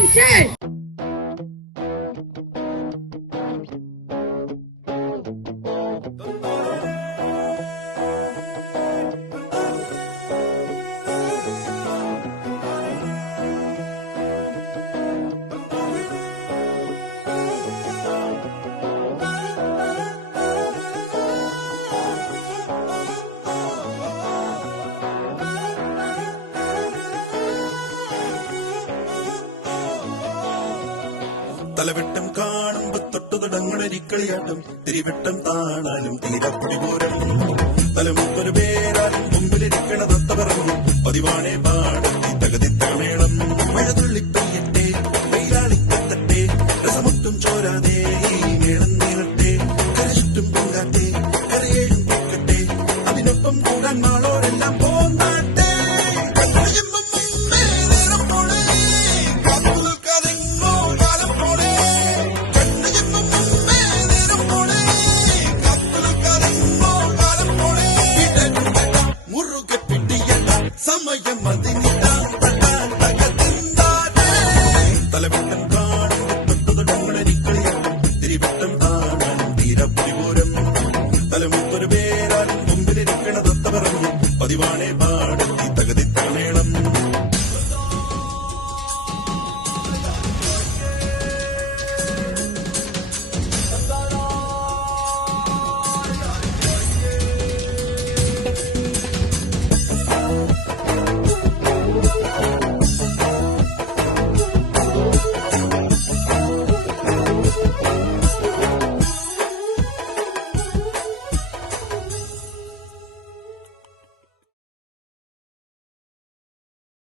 Attention! തലവെട്ടം കാണുമ്പോ തൊട്ടു തുടങ്ങുന്നൊരിക്കളിയാട്ടം തിരിവെട്ടം താണാലും തീരപ്പൊടിപൂരം തലമുത്തൊരു പേരാലും മുമ്പിലിരിക്കണ തത്ത പറഞ്ഞു പതിവാണേ പാടത്തി തകതിത്തമേളം മഴതുള്ളി പെയ്യട്ടെ വെയിലാളിക്കത്തട്ടെ രസമൊട്ടും ചോരാതെ ഈ മേളം നീളട്ടെ കരചുറ്റും പൊങ്കാറ്റെ കരയേഴും പൊക്കട്ടെ അതിനൊപ്പം കൂടാൻ നാളോരെല്ലാം പോന്നാട്ടെ സമയം അതിന്